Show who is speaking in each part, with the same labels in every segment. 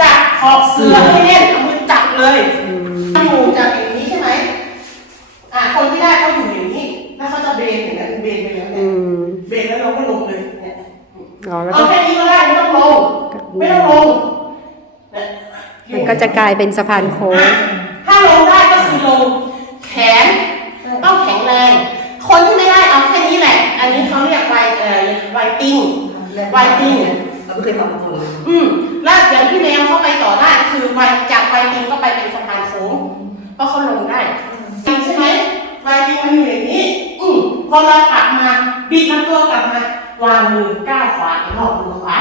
Speaker 1: จับขอบเสื้อให้แน่นอมือจับเลยอยู่จับอย่างนี้ใช่ไหมอะคนที่ได้เขาอยู่อย่างนี้ แล้วเขาจะเบนอย่างนั้นเบนไปแล้วเนี่ยเบนแล้วเราก็ลงเลย
Speaker 2: เอาแ
Speaker 1: ค่นี้ก็ได้ไม่ต้องลง
Speaker 2: ไม่ต้องล
Speaker 1: งมันก็จะก
Speaker 2: ลายเป็นสะพานโค้ง
Speaker 1: ถ้าลงได้ก็คือลงแขนต้องแข็งแรง คนที่ไม่ได้เอาแค่นี้แหละ อันนี้เขาเรียกไวไวติ้ง
Speaker 3: ไวติ้งเราเคยทำมาคน
Speaker 1: อืม ล้วอย่างที่แมวเข้าไปต่อได้คือไวจากไวติ้งก็ไปเป็นสะพานโค้งเพราะเขาลงได้จริงใช่ไหมไวติ้งมันอยู่อย่างนี้ อืมพอเรากลับมาบิดลำตัวกลับมาวางมือก้าวขวาหลอกมือขวา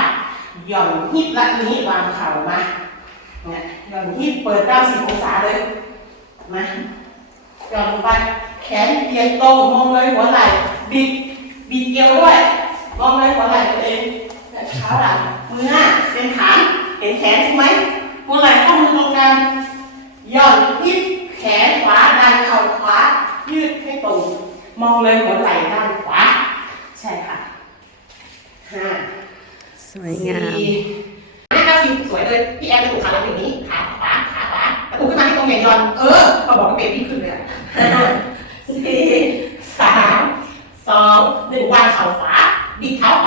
Speaker 1: หย่อนฮิปละนี้วางเข่ามาเนี่ยหย่อนฮิปเปิด90องศาเลยมาหย่อนลงไปแขนเอียงตรงมองเลยหัวไหล่บิดบิดเอวด้วยมองเลยหัวไหล่ตัวเอง เท้าหลังมือหน้าเป็นฐานเห็นแขนใช่ไหมมือไหล่ข้อมือตรงกันย่อนพิบแขนขวาดันเข่าขวา ยืดให้ตรงมองเลยหัวไหล่ด้านขวา ใช่ค่ะห้า
Speaker 2: สวยงามสี่
Speaker 1: ห้าเก้าสิบสวยเลยพี่แอนจะถูกขาแล้วอย่างนี้ขาขวาขาขวากระตุกขึ้นมาที่ตรงใหญ่ย่อนเออพอบอกว่าเบบี้ขึ้นเลยอะห้าสี่สามสองหนึ่งวางเข่าขวาบิดเท้าขวา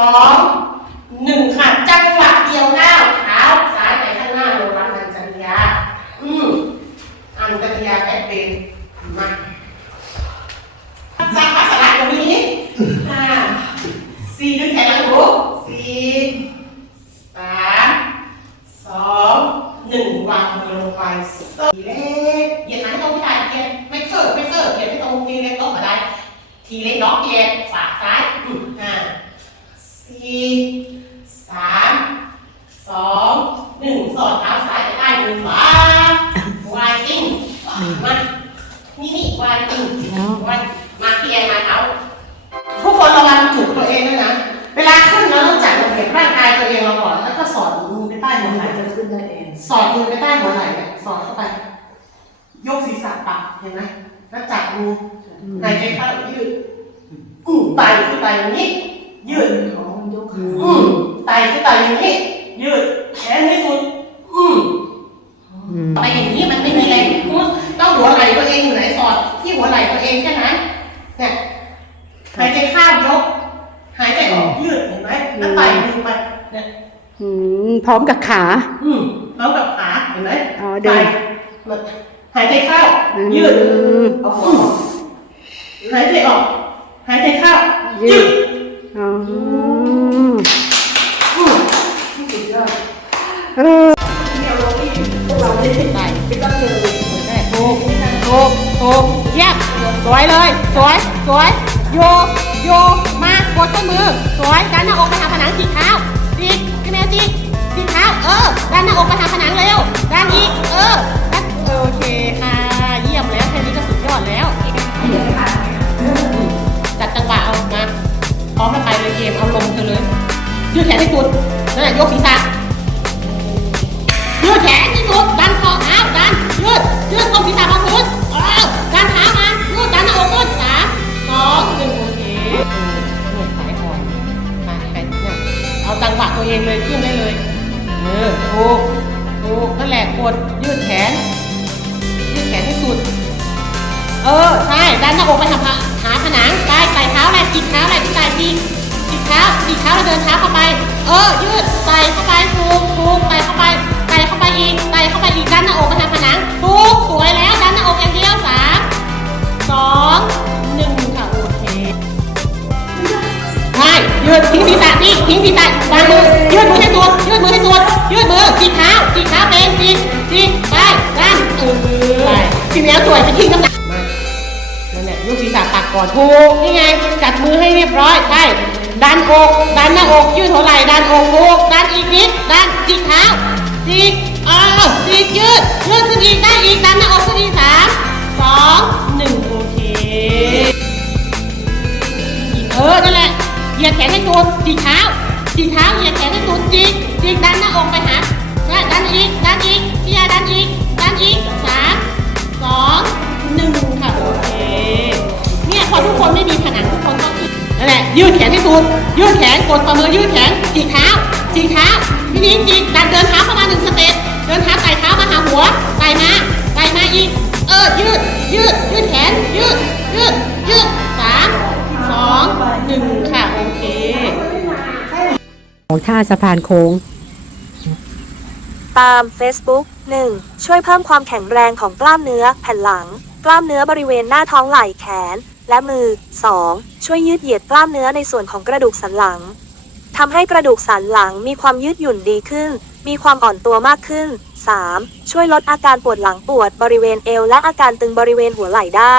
Speaker 1: องหนึ่งค่ะ จังหวะเดียวก้าวเท้าซ้ายไปข้างหน้าลงรับนันจัญญาอืมอันจัญญาแค่เป็นมาสร้างภาษาตรงนี้ห้าสี่ดึงแขนหลังหูสี่สามสองหนึ่งวางมือลงไปสี่เล็กเหยียดหางให้ตรงไม่ได้เหยียดไม่เคิร์ฟไม่เคิร์ฟเหยียดให้ตรงทีเล็กต้องมาได้ทีเล็กล็อกเหยียดฝาซ้าย สามสองหนึ่งสอดเท้าซ้ายไปใต้มือขวาวายติ้งมานี่นี่วายติ้งวายมาเพียงมาเท้าทุกคนระวังจุดตัวเองด้วยนะ เวลาขึ้นเราต้องจัดระเบียบร่างกายตัวเองเราก่อน แล้วก็สอดมือไปใต้หัวไหล่จ
Speaker 3: ะขึ้นได้เอง
Speaker 1: สอดมือไปใต้หัวไหล่เนี่ยสอดเข้าไป ยกศีรษะปักเห็นไหมแล้วจับมือ
Speaker 3: หาย
Speaker 2: ใ
Speaker 1: จเข้ายืดอืมไตขึ้นไตอย่างนี้ยืด
Speaker 3: อ๋อมันยกขาอืม
Speaker 1: ไตขึ้นไตอย่างนี้ ยืดแขนให้สุดอืม
Speaker 3: อืมไ
Speaker 2: ป
Speaker 1: อย่างนี้มันไม่มีแรงพุชต้องหัวไหล่ตัวเองอยู่ไหนสอดที่หัวไหล่ตัวเองแค่นั้นเนี่ยหายใจเข้ายก หายใจออกยืดเห็นไหมแล้วไตดึงไปเนี่ย
Speaker 2: อืมพร้อมกับขา
Speaker 1: อืมพร้อมกับขาเห็นไหม
Speaker 2: อ๋อเดินไต
Speaker 1: มันหายใจเข้า
Speaker 2: ยืดอืม
Speaker 3: เอาหัวออก
Speaker 1: หายใจออก หายใจเข้า
Speaker 2: ยืยืด
Speaker 1: ถูกถูกเยี่ยมสวยเลย สวย สวย โย โย มากดต้นมือ สวย ดันหน้าอกไปทาผนังจิกเท้าจิกพี่แมวจิกจิกเท้า เออ ดันหน้าอกไปทาผนังเร็ว ดันอีก เอาจังหวะตัวเองเลยขึ้นได้เลย เออถูกถูกนั่นแหละกดยืดแขน ยืดแขนให้สุด เออ ใช่ ดันหน้าอกไปทำหาผนังได้ไต่เท้าแหละจิกเท้า ยืดทิ้งศีรษะนี่ทิ้งศีรษะวางมือยืดมือให้สุดยืดมือให้สุดยืดมือจิกเท้าจิกเท้าเป็นจิกจิกไปดันเออไปทีนี้สวยไปทิ้งน้ำหนักมานั่นแหละยกศีรษะตักก่อนถูกนี่ไงจัดมือให้เรียบร้อยใช่ดันอกดันหน้าอกยืดหัวไหล่ดันอกถูกดันอีกนิดดันจิกเท้าจิกเออจิกยืดยืดขึ้นอีกได้อีกดัน ยียดแขนให้สุดจิกเท้าจิกเท้าเหยียดแขนให้สุดจิกจิกดันหน้าอกไปหาดันอีกดันอีกพี่ยาดันอีกดันอีกสามสองหนึ่งค่ะโอเคเนี่ยพอทุกคนไม่มีผนังทุกคนต้องขึ้นนั่นแหละยืดแขนให้สุดยืดแขนกดฝ่ามือยืดแขนจีกเท้าจีกเท้าพี่นิ้งจีกดันเดินเท้าเข้ามาหนึ่งสเต็ปเดินเท้าไต่เท้ามาหาหัวไต่มาไต่มาอีกเออยืดยืดยืดแขนยืดยืดยืด
Speaker 4: ของท่าสะพานโค้ง
Speaker 5: ตาม Facebook 1. ช่วยเพิ่มความแข็งแรงของกล้ามเนื้อ แผ่นหลัง กล้ามเนื้อบริเวณหน้าท้องไหล่แขน และมือ 2. ช่วยยืดเหยียดกล้ามเนื้อในส่วนของกระดูกสันหลังทำให้กระดูกสันหลังมีความยืดหยุ่นดีขึ้น มีความอ่อนตัวมากขึ้น 3. ช่วยลดอาการปวดหลังปวดบริเวณเอวและอาการตึงบริเวณหัวไหล่ได้